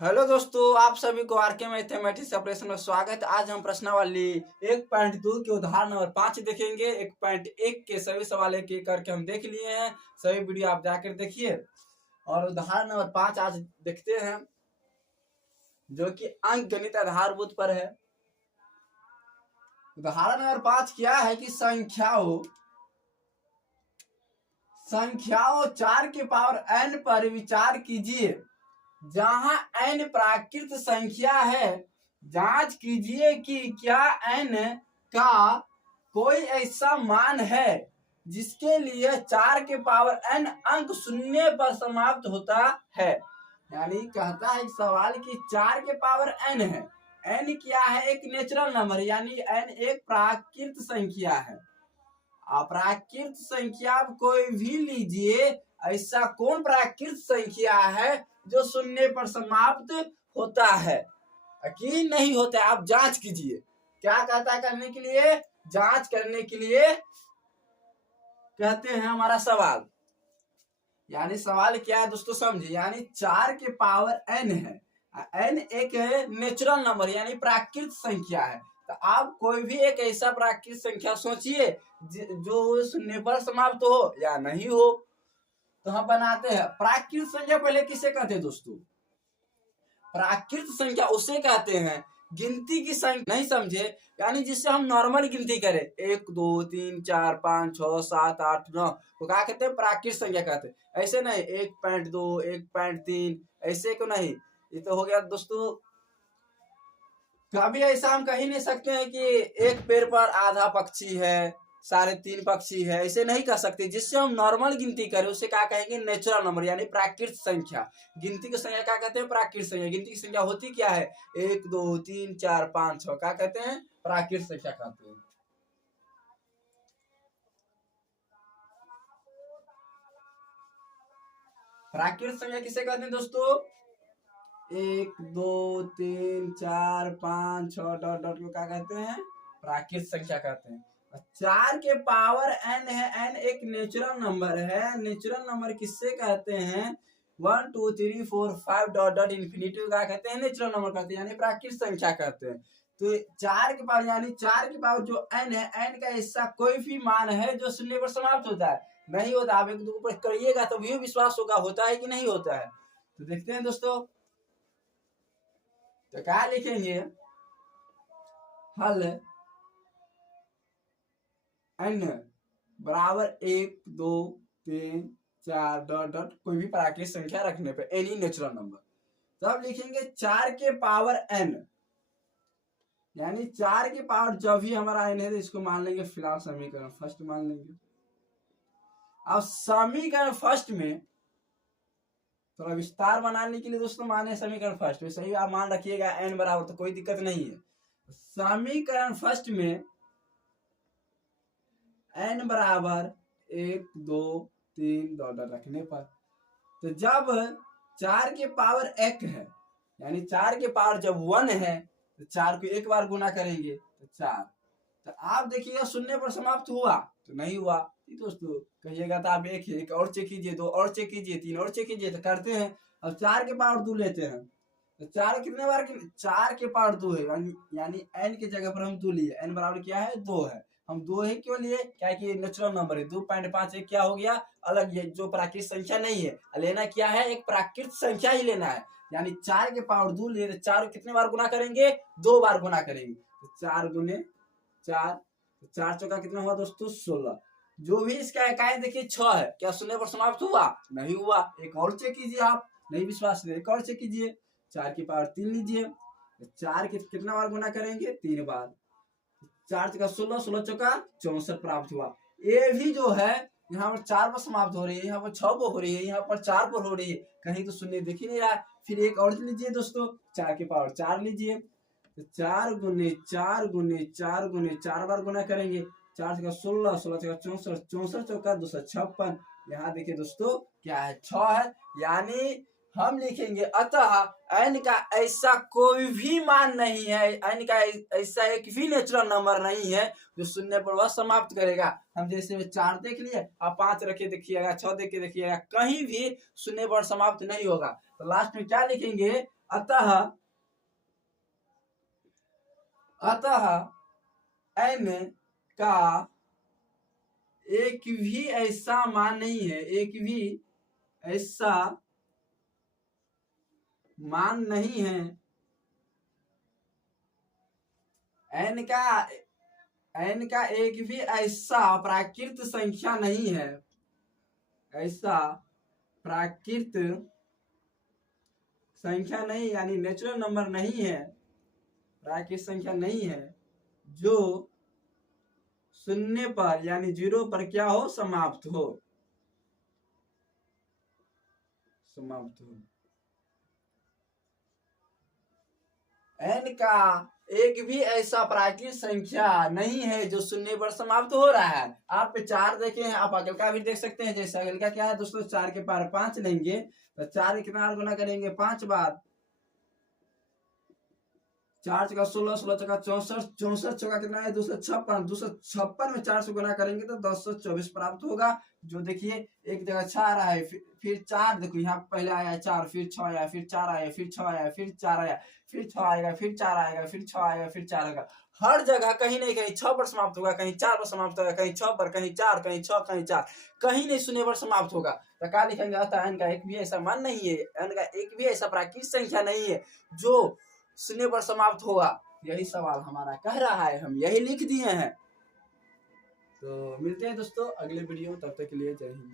Hello दोस्तों, आप सभी को आरके मैथमेटिक्स ऑपरेशन में स्वागत। आज हम प्रश्नावली 1.2 के उदाहरण नंबर 5 देखेंगे। 1.1 के सभी सवाल एक एक करके हम देख लिए हैं। सभी वीडियो आप जाकर देखिए और उदाहरण नंबर 5 आज देखते हैं, जो कि अंक गणित आधारभूत पर है। उदाहरण नंबर 5 क्या है कि संख्याओं 4 के पावर n पर विचार कीजिए। जहां n प्राकृत संख्या है, जांच कीजिए कि क्या n का कोई ऐसा मान है जिसके लिए 4 के पावर n अंक शून्य पर समाप्त होता है। यानी कहता है सवाल कि 4 के पावर n है। n क्या है? एक नेचुरल नंबर, यानी n एक प्राकृत संख्या है। अप्राकृत संख्या कोई भी लीजिए, ऐसा कौन प्राकृत संख्या है जो शून्य पर समाप्त होता है? यकीन नहीं होता है। आप जांच कीजिए। क्या कहता है करने के लिए? जांच करने के लिए कहते हैं हमारा सवाल। यानी सवाल क्या है दोस्तों, समझिए। यानी 4 के पावर n है। n एक नेचुरल नंबर यानी प्राकृत संख्या है। तो आप कोई भी एक ऐसा प्राकृत संख्या सोचिए जो शून्य पर समाप्त हो या नहीं हो। तो हम बनाते हैं प्राकृत संख्या। पहले किसे कहते हैं दोस्तों? प्राकृत संख्या उसे कहते हैं गिनती की संख्या। नहीं समझे? यानी जिससे हम नॉर्मल गिनती करें 1 2 3 4 5 6 7 8 9, तो क्या कहते हैं? प्राकृत संख्या कहते हैं। ऐसे नहीं 1.2 1.3 ऐसे क्यों नहीं। ये तो हो गया दोस्तों। कभी ऐसा हम कह ही नहीं सकते हैं कि एक पेड़ पर आधा पक्षी है, 3.5 पक्षी है। ऐसे नहीं कह सकते। जिससे हम नॉर्मल गिनती करें उसे क्या कहेंगे? नेचुरल नंबर यानी प्राकृत संख्या। गिनती की संख्या क्या कहते हैं? प्राकृत संख्या। गिनती की संख्या होती क्या है? 1 2 3 4 5 6 क्या कहते हैं? प्राकृत संख्या कहते हैं। प्राकृत संख्या किसे कहते हैं दोस्तों? 1 2 3 4 5 6 डॉट डॉट को क्या कहते हैं? प्राकृत संख्या कहते हैं। 4 के पावर n है। n एक नेचुरल नंबर है। नेचुरल नंबर किससे कहते हैं? 1 2 3 4 5 डॉट डॉट इन्फिनिटी क्या कहते हैं? नेचुरल नंबर कहते हैं, यानी प्राकृत संख्या कहते हैं। तो 4 के पावर यानी 4 के पावर जो n है, n का ऐसा कोई भी मान है जो शून्य पर समाप्त होता है? नहीं होता। आप एक दो ऊपर करिएगा तो भी विश्वास होगा होता है कि नहीं होता है। तो देखते हैं दोस्तों, तो क्या लिखेंगे? हल n बराबर 1 2 3 4 डॉट डॉट कोई भी प्राकृत संख्या रखने पे एनी नेचुरल नंबर। तब लिखेंगे 4 के पावर n, यानी 4 के पावर जब भी हमारा n है तो इसको मान लेंगे फिलहाल समीकरण फर्स्ट मान लेंगे। अब समीकरण फर्स्ट में थोड़ा विस्तार बनाने के लिए दोस्तों माने समीकरण फर्स्ट में सही आप मान रखिएगा n बराबर, तो कोई दिक्कत नहीं है। समीकरण फर्स्ट में n बराबर 1 2 3 डॉट डॉट रखने पर, तो जब 4 के पावर 1 है, यानी 4 के पावर जब 1 है तो 4 को एक बार गुना करेंगे तो 4। तो आप देखिएगा शून्य पर समाप्त हुआ तो नहीं हुआ। दोस्तों कहिएगा तो आप एक और चेक कीजिए, 2 और चेक कीजिए, 3 और चेक कीजिए। तो करते हैं। अब 4 के पावर 2 लेते हैं तो 4 कितने बार? 4 के पावर 2 है, यानी n की जगह पर हम 2 लिए। n बराबर क्या है? 2 है। हम 2 ही क्यों लिए? क्या कि नेचुरल नंबर है। 2.5 एक क्या हो गया? अलग, ये जो प्राकृत संख्या नहीं है। लेना क्या है? एक प्राकृत संख्या ही लेना है। यानी 4 के पावर 2 ले, 4 कितने बार गुना करेंगे? 2 बार गुना करेंगे। तो 4 गुने 4, 4 चौका कितना हुआ दोस्तों? 16। जो भी इसका इकाई देखिए 6 है। क्या शून्य पर समाप्त हुआ? नहीं हुआ। एक और चेक कीजिए। आप नहीं विश्वास है एक और चेक कीजिए। 4 की पावर 3 लीजिए। 4 के कितना बार गुना करेंगे? 3 बार। 4 चौका 16, 16 चौका 64 प्राप्त हुआ। ये भी जो है यहाँ पर 4 पर समाप्त हो रही है, यहाँ पर 6 पर हो रही है, यहाँ पर 4 पर हो रही है। कहीं तो शून्य दिख ही नहीं रहा। फिर एक और लीजिए दोस्तों, 4 की पावर 4 लीजिए। तो 4 गुने 4 गुने 4 गुने 4 बार गुना करेंगे। 4 चौका 16, 16 चौका 64, 64 चौका 256। यहाँ देखिए दोस्तों क्या है? 6 है। यानी हम लिखेंगे अतः n का ऐसा कोई भी मान नहीं है, n का ऐसा एक भी नेचुरल नंबर नहीं है जो शून्य पर वह समाप्त करेगा। हम जैसे 4 देख लिए, आप 5 रखे देखिएगा, 6 देख के देखिएगा, कहीं भी शून्य पर समाप्त नहीं होगा। तो लास्ट में क्या लिखेंगे? अतः n का एक भी ऐसा मान नहीं है, एक भी ऐसा मान नहीं है, n का एक भी ऐसा प्राकृत संख्या नहीं है, ऐसा प्राकृत संख्या नहीं यानी नेचुरल नंबर नहीं है, प्राकृत संख्या नहीं है जो शून्य पर यानी 0 पर क्या हो, समाप्त हो। n का एक भी ऐसा प्राकृत संख्या नहीं है जो शून्य पर समाप्त हो रहा है। आप 4 देखे हैं, आप अगल का भी देख सकते हैं। जैसे अगल का क्या है दोस्तों, 4 के पावर 5 लेंगे तो 4 कितना बार गुना करेंगे, 5 बार। 4 चौका 16, 16 चौका 64, 64 चौका कितना है 256, 256 में 4 से गुना करेंगे तो 1024 प्राप्त होगा। जो देखिए एक जगह 6 आ रहा है, फिर 4 देखो यहाँ पहले आया 4, फिर 6 आया, फिर 4 आया, फिर 6 आया, फिर 4 आया, फिर 6 आएगा, फिर 4 आएगा, फिर 6 आएगा, फिर 4 आएगा। हर जगह कहीं नहीं कहीं 6 पर समाप्त होगा, कहीं 4 पर समाप्त होगा, कहीं 6 पर, कहीं 4, कहीं 6, कहीं 4, कहीं नहीं शून्य पर समाप्त होगा। तो क्या लिखेंगे, अतः n का एक भी ऐसा मान नहीं है, n का एक भी ऐसा प्राकृत संख्या नहीं है जो शून्य पर समाप्त होगा। यही सवाल हमारा कह रहा है, हम यही लिख दिए हैं। तो मिलते हैं दोस्तों अगले वीडियो, तब तक के लिए जय हिंद।